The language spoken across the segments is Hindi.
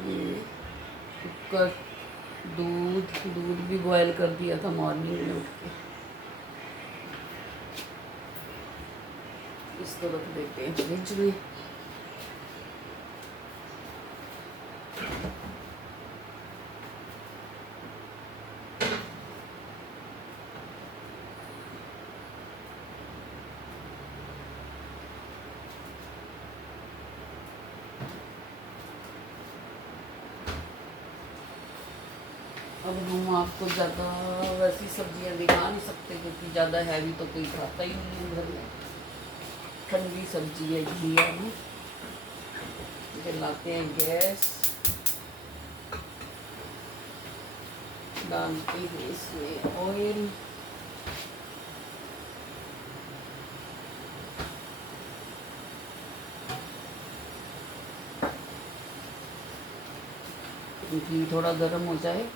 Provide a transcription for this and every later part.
ये कुकर, दूध दूध भी बॉयल कर दिया था मॉर्निंग में उठ के। इसको रख देते हैं फ्रिज में। अब हम आपको ज़्यादा वैसी सब्जियां दिखा नहीं सकते क्योंकि ज़्यादा हैवी तो कोई खाता ही नहीं है घर में। ठंडी सब्जी है, घिया में जलाते हैं गैस, डालते हैं इसमें ऑयल, घी थोड़ा गर्म हो जाए।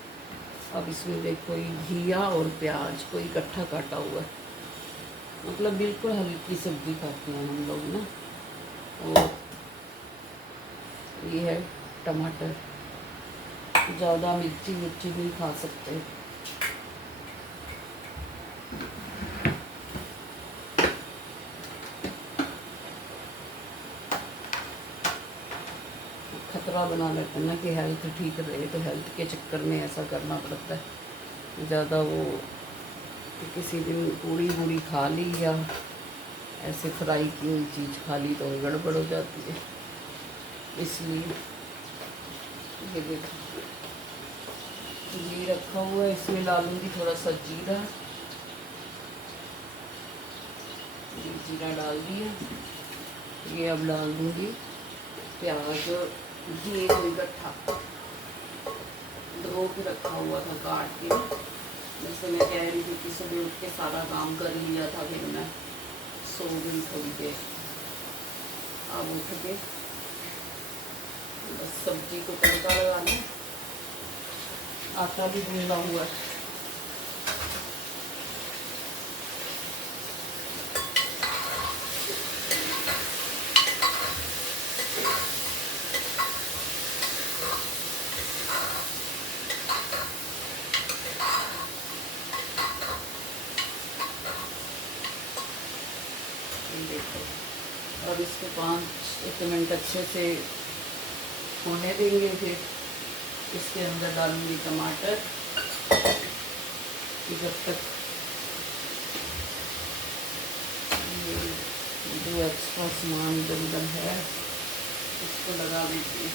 अब इसमें देखो ये घिया और प्याज को इकट्ठा काटा हुआ है, मतलब बिल्कुल हल्की सब्जी खाते हैं हम लोग ना। और ये है टमाटर, ज़्यादा मिर्ची मिर्ची नहीं खा सकते। खतरा बना लेते हैं ना कि हेल्थ ठीक रहे, तो हेल्थ के चक्कर में ऐसा करना पड़ता है। ज़्यादा वो कि किसी दिन पूड़ी वूड़ी खा ली या ऐसे फ्राई की हुई चीज़ खा ली तो गड़बड़ हो जाती है, इसलिए। ये देखो घी रखा हुआ है, इसमें डालूंगी थोड़ा सा जीरा। ये जीरा डाल दिया। ये अब डाल दूँगी प्याज और घी को इकट्ठा धो के रखा हुआ था काट के। जैसे मैं कह रही थी कि सुबह उठ के सारा काम कर लिया था, फिर मैं सो गई थोड़ी देर। अब उठ के बस सब्जी को तड़का लगाना। आटा भी गूंदा हुआ है। देखो अब इसको 5-1 मिनट अच्छे से होने देंगे। फिर इसके अंदर डालूंगी टमाटर। जब तक ये जो एक्स्ट्रा सामान इधर है इसको लगा देती हूँ।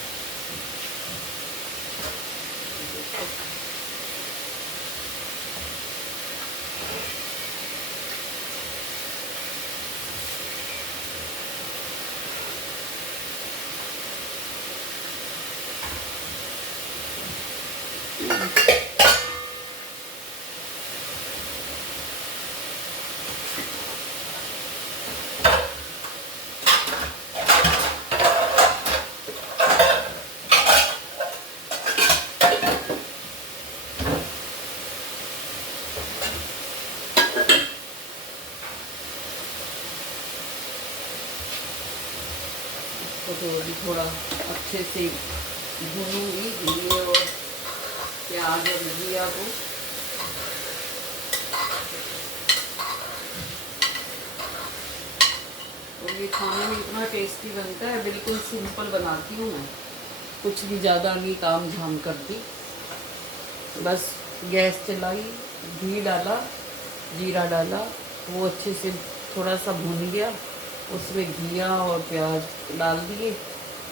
तो अभी थोड़ा अच्छे से भूनूंगी घी और प्याज और घिया को। और ये खाने में इतना टेस्टी बनता है, बिल्कुल सिंपल बनाती हूँ मैं, कुछ भी ज़्यादा नहीं काम झाम करती। बस गैस चलाई, घी डाला, जीरा डाला, वो अच्छे से थोड़ा सा भून गया, उसमें घिया और प्याज डाल दिए।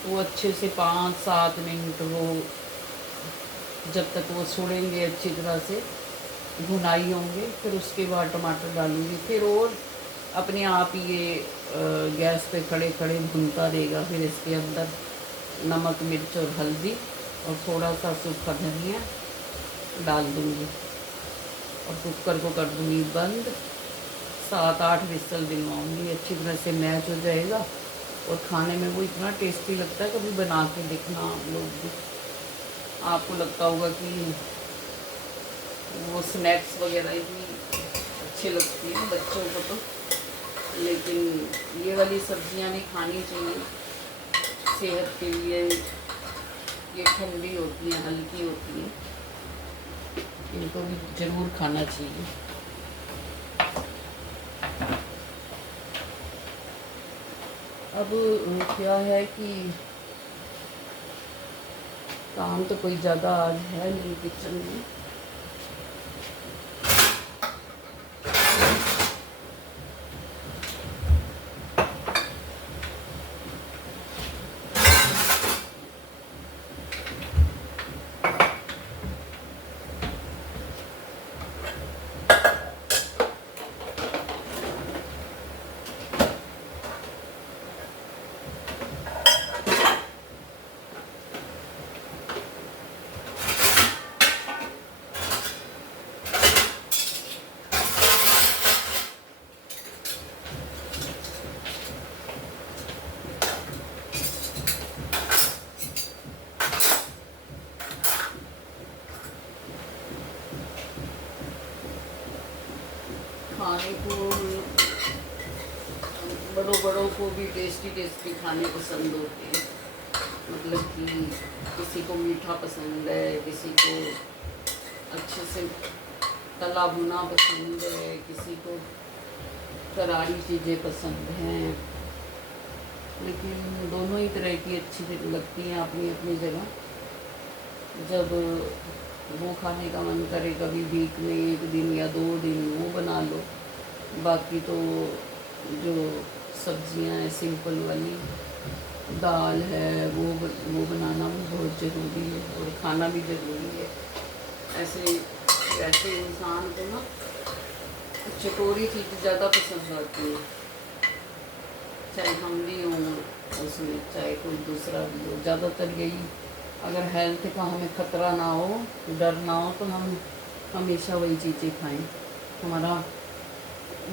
वो अच्छे से 5-7 मिनट वो जब तक वो सुड़ेंगे अच्छी तरह से, भुनाई होंगे। फिर उसके बाद टमाटर डालूँगी। फिर और अपने आप ये गैस पे खड़े खड़े भुनता रहेगा। फिर इसके अंदर नमक, मिर्च और हल्दी और थोड़ा सा सूखा धनिया डाल दूँगी और कुकर को कर दूँगी बंद। 7-8 विसल दिलवाऊँगी, अच्छी तरह से मैच हो जाएगा और खाने में वो इतना टेस्टी लगता है। कभी बना के देखना आप लोग भी, आपको लगता होगा कि वो स्नैक्स वगैरह ही अच्छी लगती हैं बच्चों को तो, लेकिन ये वाली सब्जियां भी खानी चाहिए, सेहत के लिए ये ठंडी होती हैं, हल्की होती हैं, इनको भी ज़रूर खाना चाहिए। अब क्या है कि काम तो कोई ज़्यादा आज है नहीं किचन में। खाने को बड़ों को भी टेस्टी टेस्टी खाने पसंद होते हैं। मतलब कि किसी को मीठा पसंद है, किसी को अच्छे से तला भुना पसंद है, किसी को करारी चीज़ें पसंद हैं। लेकिन दोनों ही तरह की अच्छी लगती हैं अपनी अपनी जगह। जब वो खाने का मन करे कभी वीक में 1 दिन या 2 दिन वो बना लो। बाकी तो जो सब्जियां हैं सिंपल वाली, दाल है, वो बनाना भी बहुत ज़रूरी है और खाना भी ज़रूरी है। ऐसे इंसान को ना चटोरी चीज़ ज़्यादा पसंद आती है, चाहे हम भी हों उसमें, चाहे कोई दूसरा भी हो। ज़्यादातर यही, अगर हेल्थ का हमें ख़तरा ना हो, डर ना हो, तो हम हमेशा वही चीज़ें खाएं। हमारा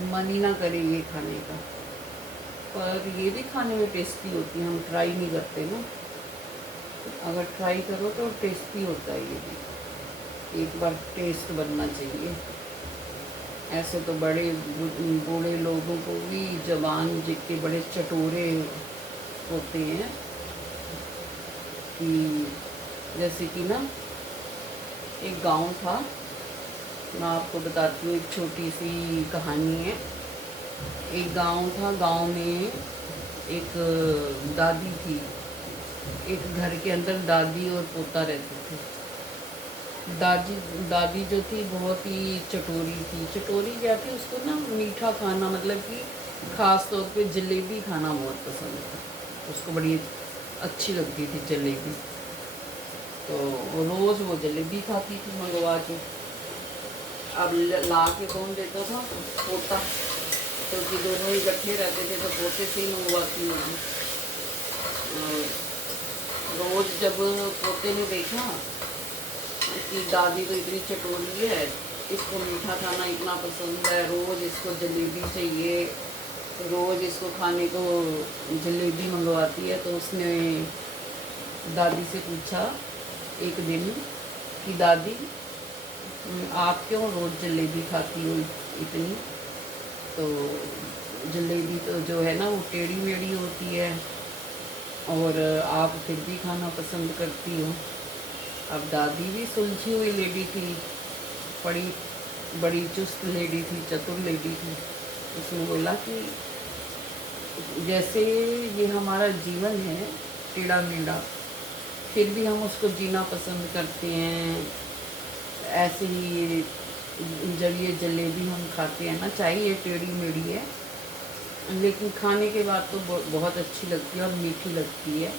मन ही ना करे ये खाने का। पर ये भी खाने में टेस्टी होती है, हम ट्राई नहीं करते ना। अगर ट्राई करो तो टेस्टी होता है ये भी। एक बार टेस्ट बनना चाहिए। ऐसे तो बूढ़े लोगों को भी, जवान जितने बड़े चटोरे होते हैं कि जैसे कि ना एक गांव था, मैं आपको बताती हूँ, एक छोटी सी कहानी है। एक गांव था, गांव में एक दादी थी। एक घर के अंदर दादी और पोता रहते थे। दादी जो थी बहुत ही चटोरी थी। चटोरी क्या थी, उसको ना मीठा खाना, मतलब कि ख़ास तौर पे जलेबी खाना बहुत पसंद था। उसको बड़ी अच्छी लगती थी जलेबी, तो रोज़ वो जलेबी खाती थी मंगवा के। अब ला के कौन देता था? पोता, क्योंकि दोनों ही इकट्ठे रहते थे तो पोते से ही मंगवाती होगी। रोज़ जब पोते ने देखा कि दादी तो इतनी चटोरी है, इसको मीठा खाना इतना पसंद है, रोज़ इसको जलेबी चाहिए, रोज़ इसको खाने को जलेबी मंगवाती है, तो उसने दादी से पूछा एक दिन कि दादी, आप क्यों रोज़ जलेबी खाती हो इतनी? तो जलेबी तो जो है ना वो टेढ़ी मेढ़ी होती है और आप फिर भी खाना पसंद करती हो। अब दादी भी सुलझी हुई लेडी थी, बड़ी बड़ी चुस्त लेडी थी, चतुर लेडी थी। उसने बोला कि जैसे ये हमारा जीवन है टेढ़ा मेढ़ा, फिर भी हम उसको जीना पसंद करते हैं, ऐसे ही जब ये जलेबी हम खाते हैं ना, चाहे ये टेढ़ी मेढ़ी है, लेकिन खाने के बाद तो बहुत अच्छी लगती है और मीठी लगती है,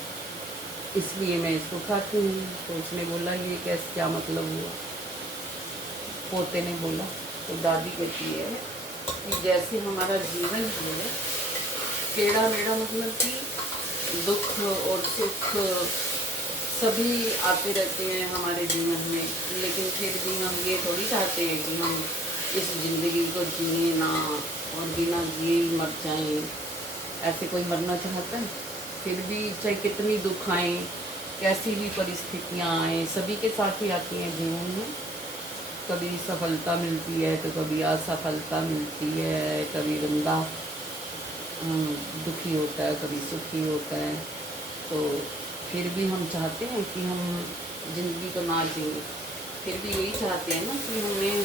इसलिए मैं इसको खाती हूँ। तो उसने बोला ये कैसे, क्या मतलब हुआ? पोते ने बोला। तो दादी कहती है कि जैसे हमारा जीवन है टेढ़ा मेढ़ा, मतलब कि दुख और सुख सभी आते रहते हैं हमारे जीवन में, लेकिन फिर भी हम ये थोड़ी चाहते हैं कि हम इस ज़िंदगी को जिए ना और बिना जिए ही मर जाएं। ऐसे कोई मरना चाहता है? फिर भी चाहे कितनी दुख आए, कैसी भी परिस्थितियाँ आए, सभी के साथ ही आती हैं जीवन में। कभी सफलता मिलती है तो कभी असफलता मिलती है, कभी बंदा दुखी होता है, कभी सुखी होता है। तो फिर भी हम चाहते हैं कि हम ज़िंदगी को ना जिए, फिर भी यही चाहते हैं ना कि हमें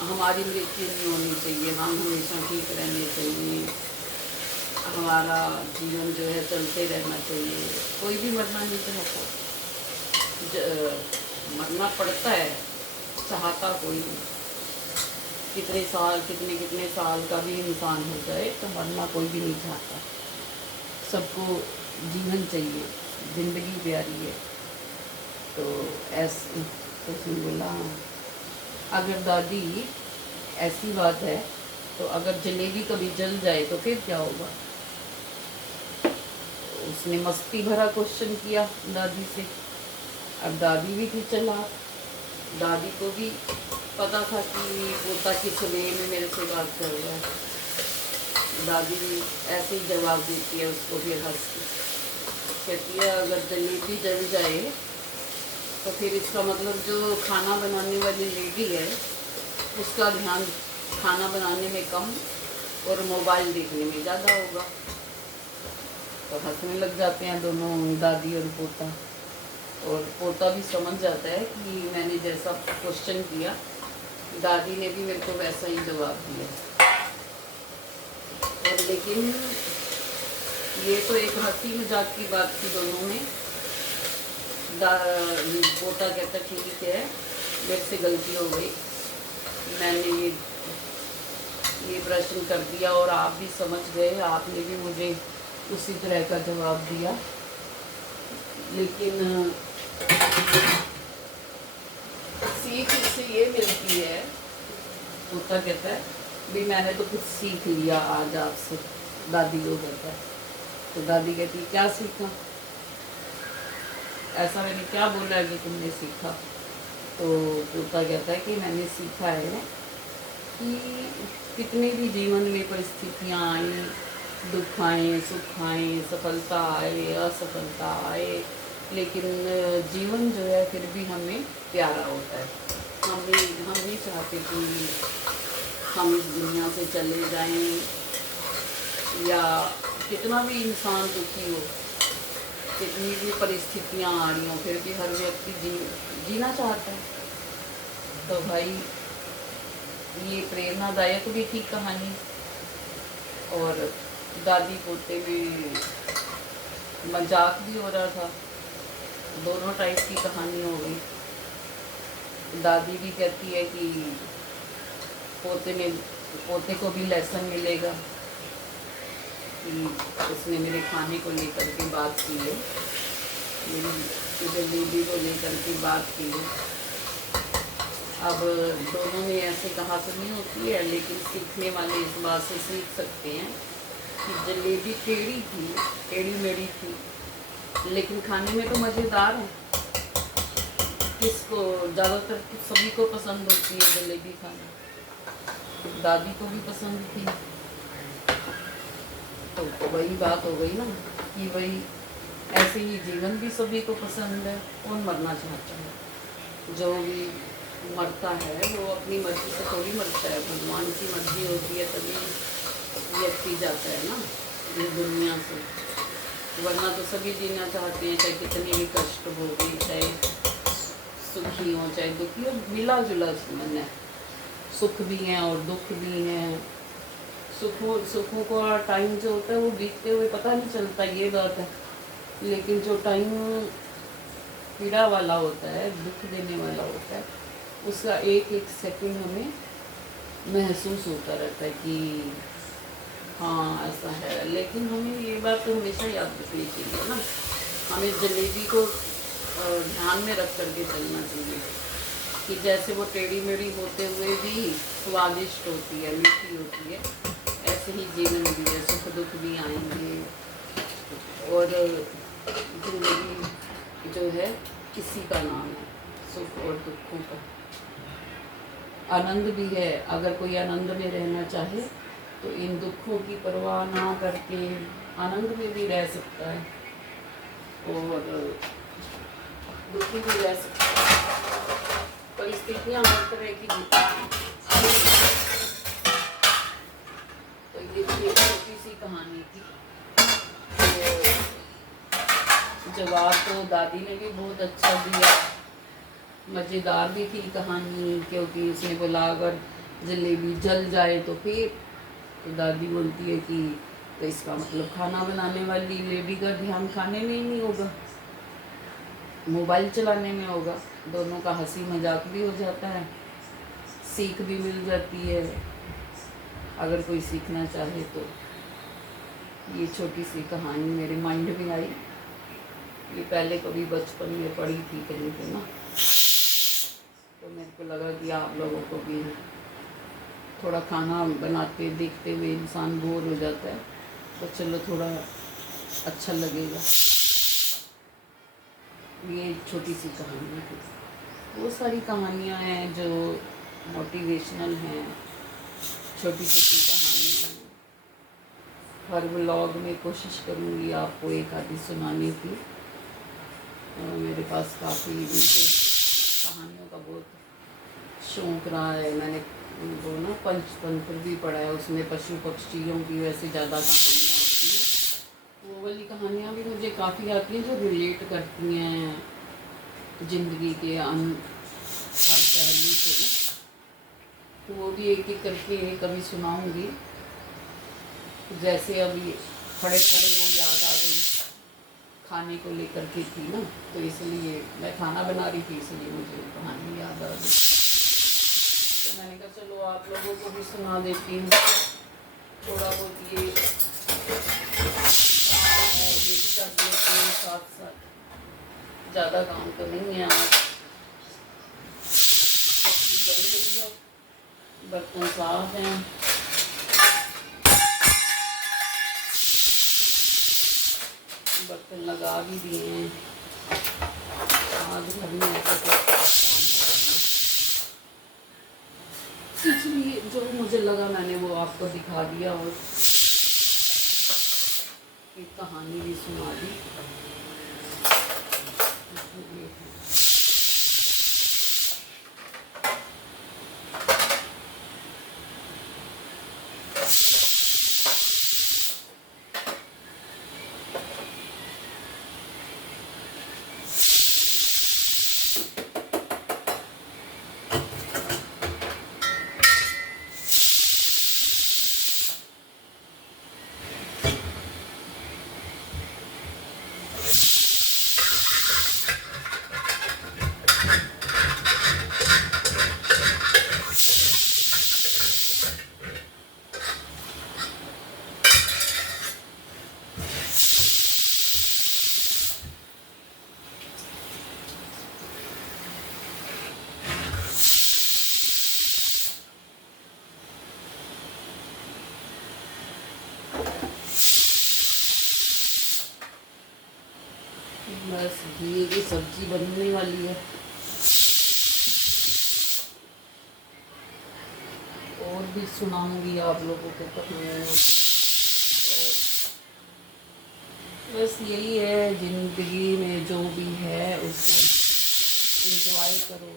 हमारी मृत्यु नहीं होनी चाहिए, हम हमेशा ठीक रहने चाहिए, हमारा जीवन जो है चलते रहना चाहिए। कोई भी मरना नहीं चाहता, मरना पड़ता है, चाहता कोई नहीं। कितने साल कितने साल का भी इंसान हो जाए तो मरना कोई भी नहीं चाहता। सबको जीवन चाहिए, ज़िंदगी प्यारी है। तो ऐसे तो उसने बोला अगर दादी ऐसी बात है तो अगर जलेबी कभी जल जाए तो फिर क्या होगा। उसने मस्ती भरा क्वेश्चन किया दादी से। अब दादी भी थी चालाक, दादी को भी पता था कि पोता की सुबह में मेरे से बात कर रहा है। दादी भी ऐसे ही जवाब देती है उसको, फिर हंस के कहती है अगर जलेबी जल जाए तो फिर इसका मतलब जो खाना बनाने वाली लेडी है उसका ध्यान खाना बनाने में कम और मोबाइल देखने में ज़्यादा होगा। तो हंसने लग जाते हैं दोनों, दादी और पोता। और पोता भी समझ जाता है कि मैंने जैसा क्वेश्चन किया दादी ने भी मेरे को वैसा ही जवाब दिया। और लेकिन ये तो एक हंसी मजाक की बात थी दोनों में। पोता कहता ठीक है मेरे से गलती हो गई, मैंने ये प्रश्न कर दिया और आप भी समझ गए, आपने भी मुझे उसी तरह का जवाब दिया। लेकिन सीख इससे ये मिलती है, पोता कहता है भी मैंने तो कुछ सीख लिया आज आपसे, दादी को कहता है। तो दादी कहती क्या सीखा, ऐसा मैंने क्या बोला कि तुमने सीखा। तो पोता कहता है कि मैंने सीखा है कि कितनी भी जीवन में परिस्थितियाँ आए, दुख आए, सुख आए, सफलता आए, असफलता आए, लेकिन जीवन जो है फिर भी हमें प्यारा होता है। हम नहीं चाहते कि हम इस दुनिया से चले जाएं, या कितना भी इंसान दुखी हो, कितनी भी परिस्थितियाँ आ रही हों, फिर भी हर व्यक्ति जीना चाहता है। तो भाई ये प्रेरणादायक भी थी कहानी, और दादी पोते में मजाक भी हो रहा था, दोनों टाइप की कहानी हो गई। दादी भी कहती है कि पोते को भी लेसन मिलेगा कि उसने मेरे खाने को लेकर के बात की है, मेरी जलेबी को लेकर के बात की है। अब दोनों में ऐसे कहा सुनी होती है, लेकिन सीखने वाले इस बात से सीख सकते हैं कि जलेबी टेढ़ी थी, टेढ़ी मेढ़ी थी, लेकिन खाने में तो मज़ेदार है। किसको ज़्यादातर सभी को पसंद होती है जलेबी खाना, दादी को भी पसंद थी। तो वही बात हो गई ना कि वही ऐसे ही जीवन भी सभी को पसंद है। कौन मरना चाहता है, जो भी मरता है वो अपनी मर्जी से थोड़ी मरता है, भगवान की मर्जी होती है तभी व्यक्ति जाता है ना इस दुनिया से। वरना तो सभी जीना चाहते हैं, चाहे कितने भी कष्ट हो गए, चाहे सुखी हो चाहे दुखी हो, मिला जुला जीवन है। सुख भी हैं और दुख भी हैं। सुखों का टाइम जो होता है वो बीतते हुए पता नहीं चलता, ये बात है। लेकिन जो टाइम पीड़ा वाला होता है, दुख देने वाला होता है, उसका एक एक सेकंड हमें महसूस होता रहता है कि हाँ ऐसा है। लेकिन हमें ये बात तो हमेशा याद रखनी चाहिए ना, हमें जलेबी को ध्यान में रख करके चलना चाहिए कि जैसे वो टेढ़ी मेढ़ी होते हुए भी स्वादिष्ट होती है, मीठी होती है, ऐसे ही जीवन भी है, सुख दुख भी आएंगे। और जिंदगी जो है किसी का नाम है, सुख और दुखों का। आनंद भी है, अगर कोई आनंद में रहना चाहे तो इन दुखों की परवाह ना करके आनंद में भी रह सकता है और दुखी भी रह सकता है। परिस्थितियाँ हर तरह की होती हैं। तो ये एक छोटी सी कहानी थी। तो जवाब तो दादी ने भी बहुत अच्छा दिया, मज़ेदार भी थी कहानी, क्योंकि उसने बोला अगर जलेबी जल जाए तो फिर, तो दादी बोलती है कि तो इसका मतलब खाना बनाने वाली लेडी का ध्यान खाने में ही नहीं होगा, मोबाइल चलाने में होगा। दोनों का हंसी मजाक भी हो जाता है, सीख भी मिल जाती है अगर कोई सीखना चाहे तो। ये छोटी सी कहानी मेरे माइंड में आई, ये पहले कभी बचपन में पढ़ी थी कहीं पे ना, तो मेरे को लगा कि आप लोगों को भी थोड़ा खाना बनाते देखते हुए इंसान बोर हो जाता है, तो चलो थोड़ा अच्छा लगेगा। ये छोटी सी कहानी थी। बहुत सारी कहानियाँ हैं जो मोटिवेशनल हैं, छोटी छोटी कहानियाँ। हर व्लॉग में कोशिश करूँगी आपको एक आधी सुनाने की। मेरे पास काफ़ी मुझे कहानियों का बहुत शौक़ रहा है। मैंने वो ना पंचतंत्र भी पढ़ा है, उसमें पशु पक्षियों की वैसे ज़्यादा कहानियाँ होती हैं। वो वाली कहानियाँ भी मुझे काफ़ी आती हैं जो रिलेट करती हैं ज़िंदगी के हर पहलू से, तो वो भी एक एक करके कभी सुनाऊंगी। जैसे अभी खड़े खड़े वो याद आ गई, खाने को लेकर के थी ना, तो इसलिए मैं खाना बना रही थी, इसलिए मुझे कहानी याद आ गई, तो मैंने कहा चलो आप लोगों को भी सुना देती हूँ। थोड़ा बहुत ये भी कर लेते हैं साथ साथ, ज़्यादा काम तो नहीं है। आज सब्जी बन रही है, बर्तन साफ हैं, बर्तन लगा भी दिए हैं। आज घर में ऐसा कोई खास काम है नहीं, इसलिए जो मुझे लगा मैंने वो आपको दिखा दिया और एक कहानी भी सुना दी। बस घी की सब्जी बनने वाली है, और भी सुनाऊंगी आप लोगों को कहानियाँ। और बस यही है, ज़िंदगी में जो भी है उसको एंजॉय करो,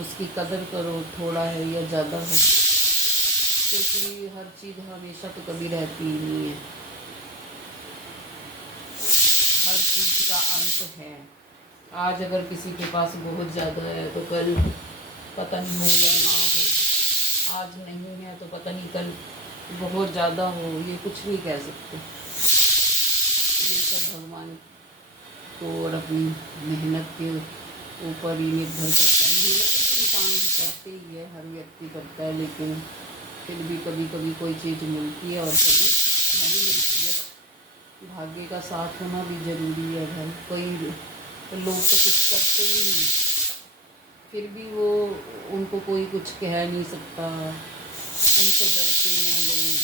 उसकी कदर करो, थोड़ा है या ज़्यादा है, क्योंकि हर चीज़ हमेशा तो कभी रहती ही नहीं है, हर चीज़ का अंत है। आज अगर किसी के पास बहुत ज़्यादा है तो कल पता नहीं हो या ना हो, आज नहीं है तो पता नहीं कल बहुत ज़्यादा हो, ये कुछ नहीं कह सकते। ये सब भगवान को और अपनी मेहनत के ऊपर ही निर्भर करता है। मेहनत भी इंसान भी करते ही है, हर व्यक्ति करता है, लेकिन फिर भी कभी कभी कोई चीज़ मिलती है और कभी नहीं मिलती है। भाग्य का साथ होना भी ज़रूरी है भाई। कोई लोग तो कुछ करते ही नहीं, फिर भी वो उनको कोई कुछ कह नहीं सकता, उनसे डरते हैं लोग।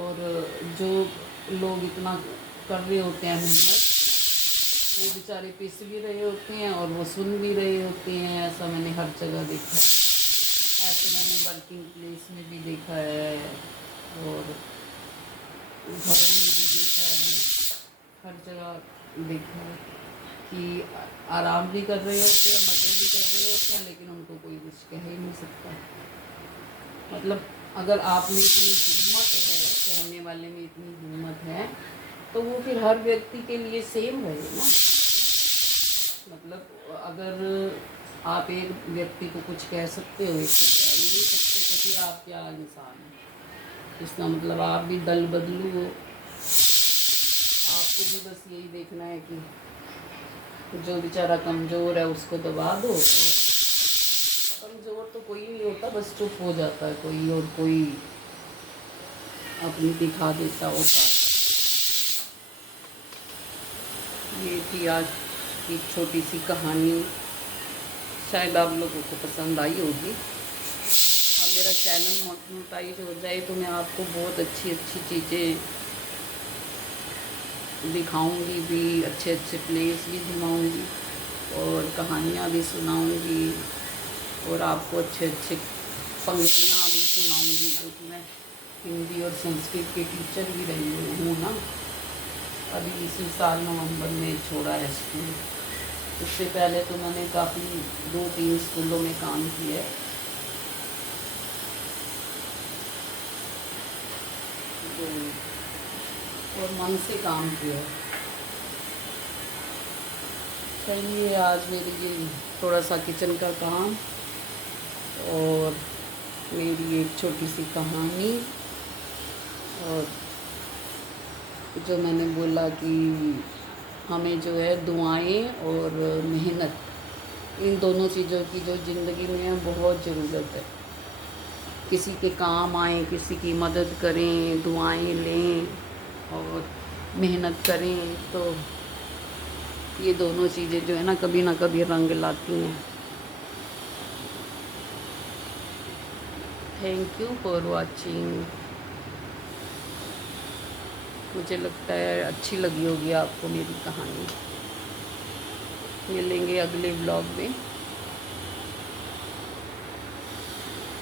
और जो लोग इतना कर रहे होते हैं मेहनत, वो बेचारे पिस भी रहे होते हैं और वो सुन भी रहे होते हैं। ऐसा मैंने हर जगह देखा, ऐसे मैंने वर्किंग प्लेस में भी देखा है और घरों में भी देखा है, हर जगह देखा है कि आराम भी कर रहे होते हैं, मज़े भी कर रहे होते हैं, लेकिन उनको कोई कुछ कह ही नहीं सकता। मतलब अगर आप में इतनी हिम्मत है, कहने वाले में इतनी हिम्मत है, तो वो फिर हर व्यक्ति के लिए सेम रहे ना। मतलब अगर आप एक व्यक्ति को कुछ कह सकते हो, एक को कह ही नहीं सकते, तो फिर आप क्या इंसान हैं। इसका मतलब आप भी दल बदलू हो। आपको भी बस यही देखना है कि जो बेचारा कमज़ोर है उसको दबा दो। कमज़ोर तो कोई नहीं होता, बस चुप हो जाता है कोई, और कोई अपनी दिखा देता होता। ये थी आज की छोटी सी कहानी, शायद आप लोगों को पसंद आई होगी। अब मेरा चैनल मोनेटाइज हो जाए तो मैं आपको बहुत अच्छी अच्छी चीज़ें दिखाऊंगी भी, अच्छे अच्छे प्लेस भी घुमाऊंगी और कहानियाँ भी सुनाऊंगी, और आपको अच्छे अच्छे पंक्तियाँ भी सुनाऊंगी, क्योंकि मैं हिंदी और संस्कृत के टीचर भी रही हूँ ना। अभी इसी साल नवंबर में छोड़ा है स्कूल। उससे पहले तो मैंने काफ़ी 2-3 स्कूलों में काम किया है। और मन से काम किया। चलिए, आज मेरी ये थोड़ा सा किचन का काम और मेरी एक छोटी सी कहानी, और जो मैंने बोला कि हमें जो है दुआएं और मेहनत, इन दोनों चीज़ों की जो ज़िंदगी में बहुत ज़रूरत है। किसी के काम आएँ, किसी की मदद करें, दुआएं लें और मेहनत करें, तो ये दोनों चीज़ें जो है ना कभी रंग लाती हैं। Thank you for watching. मुझे लगता है अच्छी लगी होगी आपको मेरी कहानी। मिलेंगे अगले व्लॉग में।